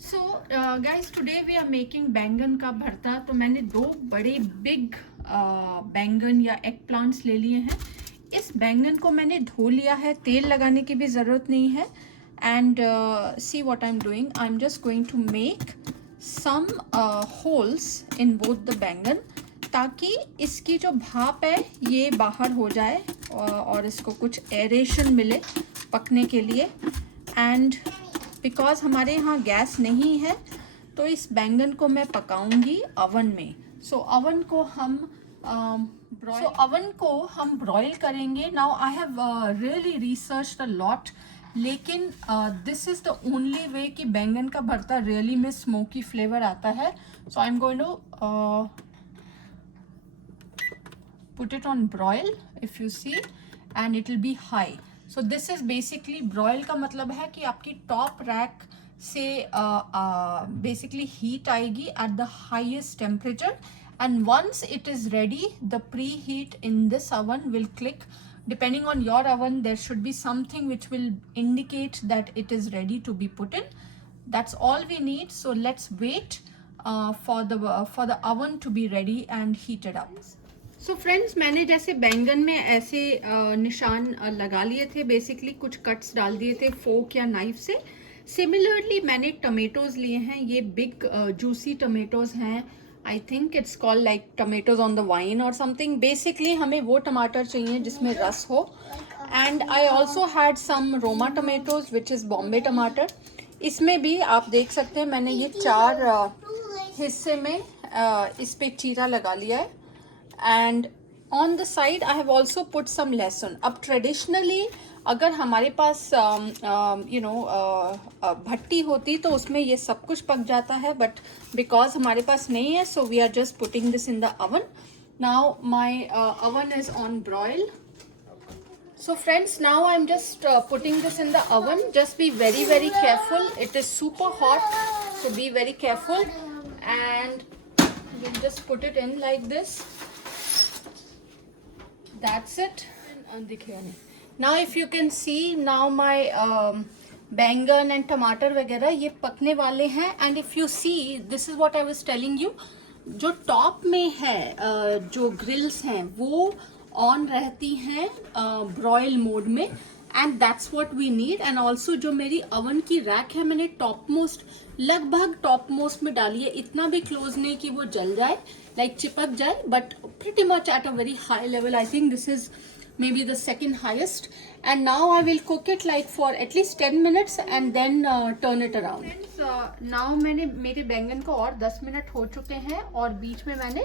So guys today we are making बैंगन का भरता। तो मैंने दो बड़े बिग बैंगन या एग प्लांट्स ले लिए हैं। इस बैंगन को मैंने धो लिया है, तेल लगाने की भी ज़रूरत नहीं है। And see what I am doing, I am just going to make some holes in both the बैंगन, ताकि इसकी जो भाप है ये बाहर हो जाए और इसको कुछ एरेशन मिले पकने के लिए। एंड बिकॉज हमारे यहाँ गैस नहीं है तो इस बैंगन को मैं पकाऊंगी अवन में। सो अवन को हम ब्रॉयल करेंगे। Now I have really research a lot, लेकिन this is the only way कि बैंगन का भरता रियली में स्मोकी फ्लेवर आता है। So I am going to put it on broil, if you see, and it will be high. So this is basically broil का मतलब है कि आपकी top rack से basically heat आएगी at the highest temperature, and once it is ready the preheat in this oven will click. Depending on your oven there should be something which will indicate that it is ready to be put in. That's all we need. So let's wait for the oven to be ready and heated up. So friends, मैंने जैसे बैंगन में ऐसे निशान लगा लिए थे, basically कुछ कट्स डाल दिए थे फोक या नाइफ से। सिमिलरली मैंने टमेटोज लिए हैं, ये बिग जूसी टमेटोज हैं। I think it's called like tomatoes on the vine और समथिंग। बेसिकली हमें वो टमाटर चाहिए जिसमें रस हो। And I also had some Roma tomatoes which is Bombay टमाटर। इसमें भी आप देख सकते हैं मैंने ये 4 हिस्से में इस पे चीरा लगा लिया है। And on the side I have also put some लहसुन। अब ट्रेडिशनली अगर हमारे पास भट्टी होती तो उसमें ये सब कुछ पक जाता है, बट बिकॉज हमारे पास नहीं है so we are just putting this in the oven. Now my oven is on broil. So friends, now I'm just putting this in the oven. Just be very very careful, it is super hot, so be very careful. And we'll just put it in like this. That's it. Now if you can see, now my बैंगन and टमाटर वगैरह ये पकने वाले हैं। And if you see, this is what I was telling you, जो top में है जो ग्रिल्स हैं वो ऑन रहती हैं ब्रॉयल मोड में, and that's what we need. And also जो मेरी अवन की रैक है मैंने टॉप मोस्ट, लगभग टॉप मोस्ट में डाली है, इतना भी क्लोज नहीं कि वो जल जाए, लाइक चिपक जाए, but pretty much at a very high level. I think this is maybe the second highest. And now I will cook it like for at least 10 minutes and then turn it around. Now मैंने मेरे बैंगन को और 10 minute हो चुके हैं और बीच में मैंने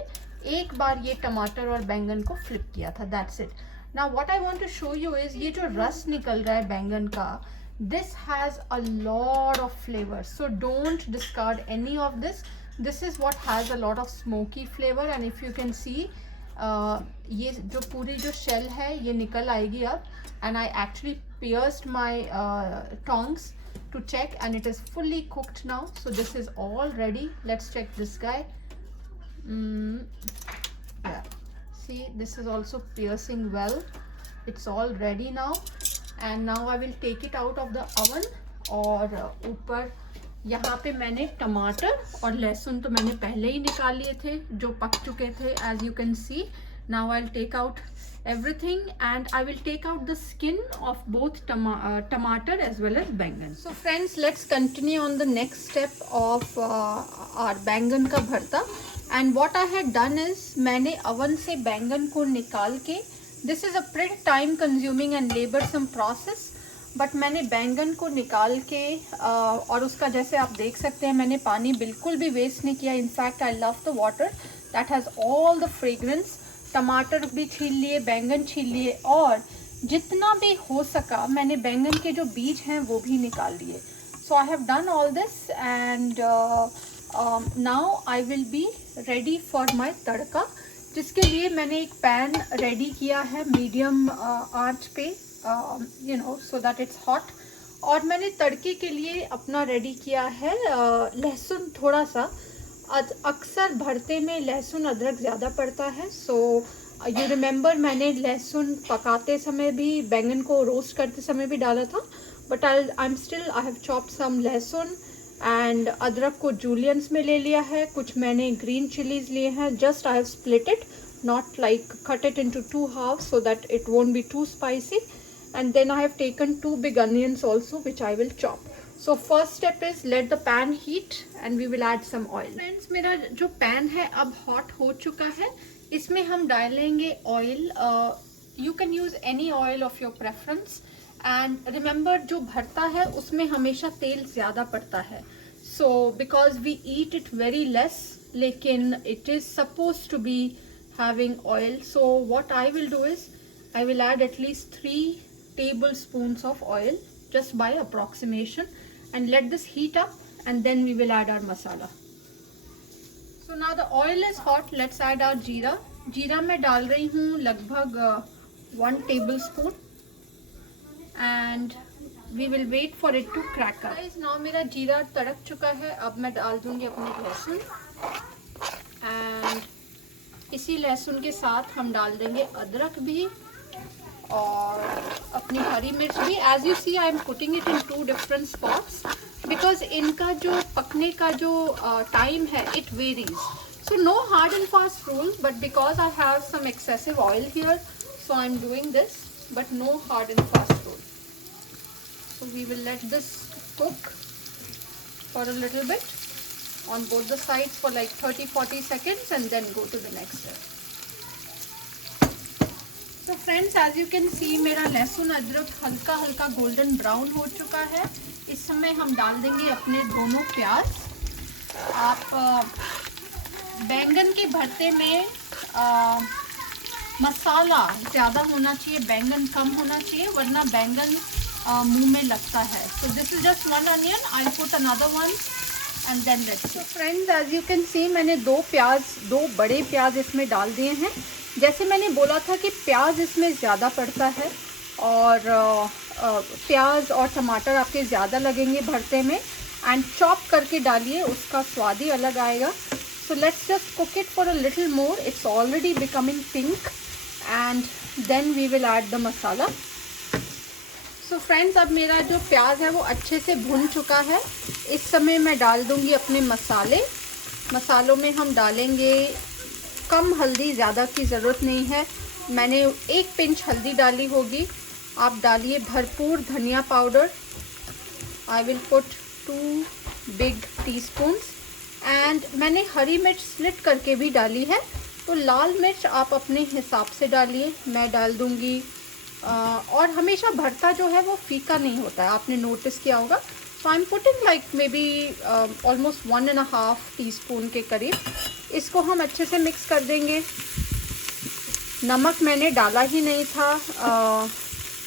एक बार ये टमाटर और बैंगन को फ्लिप किया था। That's it. Now what I want to show you is ये जो रस निकल रहा है बैंगन का, this has a lot of flavor, so don't discard any of this. This is what has a lot of smoky flavor, and if you can see ये जो पूरी जो शेल है ये निकल आएगी अब। And I actually pierced my tongs to check and it is fully cooked now. So this is all ready. Let's check this guy. Yeah, see, this is also piercing well. It's all ready now, and now I will take it out of the oven. और ऊपर यहाँ पे मैंने टमाटर और लहसुन तो मैंने पहले ही निकाल लिए थे जो पक चुके थे, as you can see. Now I will take out everything and I will take out the skin of both tomato as well as bangan. So friends, let's continue on the next step of our bangan ka bharta. And what I had done is मैंने oven से बैंगन को निकाल के, this is a pretty time consuming and laborsome process, but मैंने बैंगन को निकाल के और उसका जैसे आप देख सकते हैं मैंने पानी बिल्कुल भी वेस्ट नहीं किया. In fact I love the water that has all the fragrance. टमाटर भी छील लिए, बैंगन छील लिए, और जितना भी हो सका मैंने बैंगन के जो बीज हैं वो भी निकाल लिए. So I have done all this and now I will be ready for my tadka, जिसके लिए मैंने एक पैन रेडी किया है मीडियम आंच पे, so that it's hot. और मैंने तड़के के लिए अपना रेडी किया है लहसुन थोड़ा सा. अक्सर भरते में लहसुन अदरक ज़्यादा पड़ता है, सो यू रिमेंबर मैंने लहसुन पकाते समय भी, बैंगन को रोस्ट करते समय भी डाला था, बट आई हैव चॉप्ड सम लहसुन एंड अदरक को जूलियंस में ले लिया है, कुछ मैंने ग्रीन चिलीज लिए हैं, just I have split it, not like cut it into two halves so that it won't be too spicy. And then I have taken 2 big onions also, which I will chop. So first step is let the pan heat and we will add some oil. Friends, मेरा जो pan है अब hot हो चुका है, इसमें हम डालेंगे oil. You can use any oil of your preference. And remember, जो भरता है उसमें हमेशा तेल ज़्यादा पड़ता है. So because we eat it very less, लेकिन it is supposed to be having oil. So what I will do is I will add at least 3 tablespoons of oil, just by approximation, and let this heat up, and then we will add our masala. So now the oil is hot. Let's add our jeera. जीरा मैं डाल रही हूँ लगभग 1 tablespoon, and we will wait for it to crack up. Guys, now मेरा जीरा तड़क चुका है. अब मैं डाल दूंगी अपने लहसुन, and इसी लहसुन के साथ हम डाल देंगे अदरक भी और अपनी हरी मिर्च भी. As you see I am putting it in 2 different spots because इनका जो पकने का जो टाइम है it varies. So no hard and fast rule, but because I have some excessive oil here, so I am doing this, but no hard and fast rule. So we will let this cook for a little bit on both the sides for like 30-40 seconds and then go to the next step. So friends, as you can see मेरा लहसुन अदरक हल्का हल्का golden brown हो चुका है. इस समय हम डाल देंगे अपने दोनों प्याज. आप बैंगन के भरते में मसाला ज़्यादा होना चाहिए, बैंगन कम होना चाहिए, वरना बैंगन मुंह में लगता है. So this is just 1 onion. I put another one. And then let's see. So friends, as you can see, मैंने 2 बड़े प्याज इसमें डाल दिए हैं. जैसे मैंने बोला था कि प्याज इसमें ज़्यादा पड़ता है और प्याज और टमाटर आपके ज़्यादा लगेंगे भरते में. एंड चॉप करके डालिए, उसका स्वाद ही अलग आएगा. So let's just cook it for a little more. It's already becoming pink and then we will add the masala. So friends, अब मेरा जो प्याज है वो अच्छे से भुन चुका है. इस समय मैं डाल दूंगी अपने मसाले. मसालों में हम डालेंगे कम हल्दी, ज़्यादा की ज़रूरत नहीं है. मैंने 1 पिंच हल्दी डाली होगी. आप डालिए भरपूर धनिया powder. I will put 2 big teaspoons. And मैंने हरी मिर्च स्लिट करके भी डाली है, तो लाल मिर्च आप अपने हिसाब से डालिए. मैं डाल दूंगी और हमेशा भरता जो है वो फीका नहीं होता है, आपने नोटिस किया होगा. So I am putting like maybe almost 1.5 teaspoon के करीब. इसको हम अच्छे से मिक्स कर देंगे. नमक मैंने डाला ही नहीं था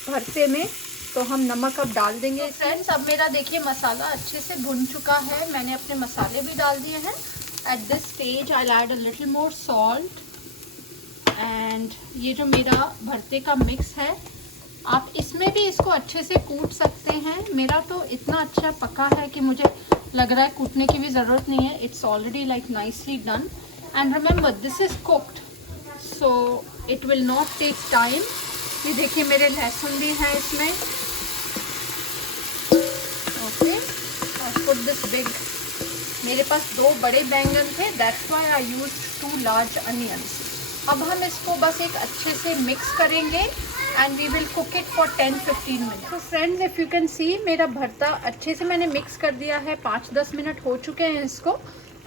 भरते में, तो हम नमक अब डाल देंगे. फ्रेंड्स, अब मेरा देखिए मसाला अच्छे से भुन चुका है. मैंने अपने मसाले भी डाल दिए हैं. At this stage I add a little more salt. And ये जो मेरा भरते का मिक्स है, आप इसमें भी इसको अच्छे से कूट सकते हैं. मेरा तो इतना अच्छा पका है कि मुझे लग रहा है कूटने की भी ज़रूरत नहीं है. It's already like nicely done. And remember, this is cooked, so it will not take time. ये देखिए मेरे लहसुन भी हैं इसमें. Okay, I put this big. मेरे पास 2 बड़े बैंगन थे, that's why I used 2 large onions. अब हम इसको बस एक अच्छे से मिक्स करेंगे and we will cook it for 10-15 minute. तो friends, if you can see, मेरा भरता अच्छे से मैंने मिक्स कर दिया है. 5-10 मिनट हो चुके हैं इसको.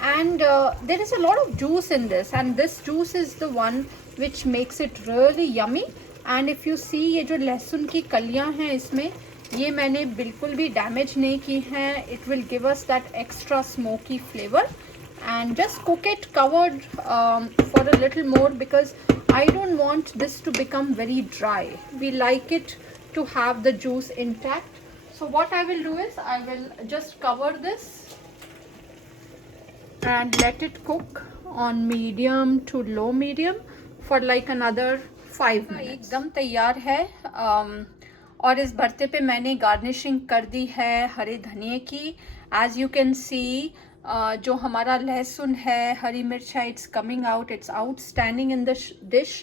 And there is a lot of juice in this, and this juice is the one which makes it really yummy. And if you see, ये जो लहसुन की कलियाँ हैं इसमें, ये मैंने बिल्कुल भी डैमेज नहीं की हैं. It will give us that extra smoky flavour. And just cook it covered for a little more, because I don't want this to become very dry. We like it to have the juice intact. So what I will do is I will just cover this and let it cook on medium to low medium for like another 5 minutes. एकदम तैयार है. और इस भरते पे मैंने garnishing कर दी है हरे धनिए की. एज यू कैन सी, जो हमारा लहसुन है, हरी मिर्च है, it's coming out. It's outstanding in the dish.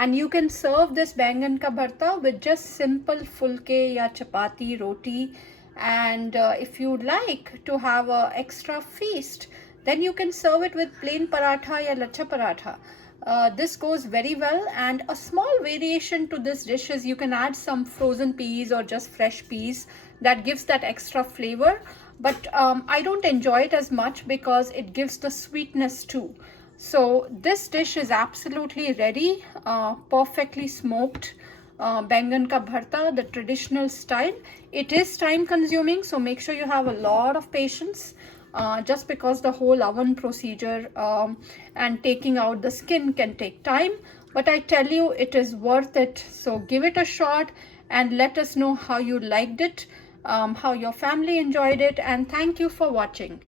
And you can serve this बैंगन का भरता विद जस्ट सिंपल फुलके या चपाती, रोटी. And if you'd like to have a extra feast, then you can serve it with plain paratha ya lacha paratha. This goes very well, and a small variation to this dish is you can add some frozen peas or just fresh peas. That gives that extra flavor, but I don't enjoy it as much because it gives the sweetness too. So this dish is absolutely ready, perfectly smoked बैंगन का भरता, the traditional style. It is time consuming, so make sure you have a lot of patience. Just because the whole oven procedure and taking out the skin can take time, but I tell you, it is worth it. So give it a shot and let us know how you liked it, how your family enjoyed it, and thank you for watching.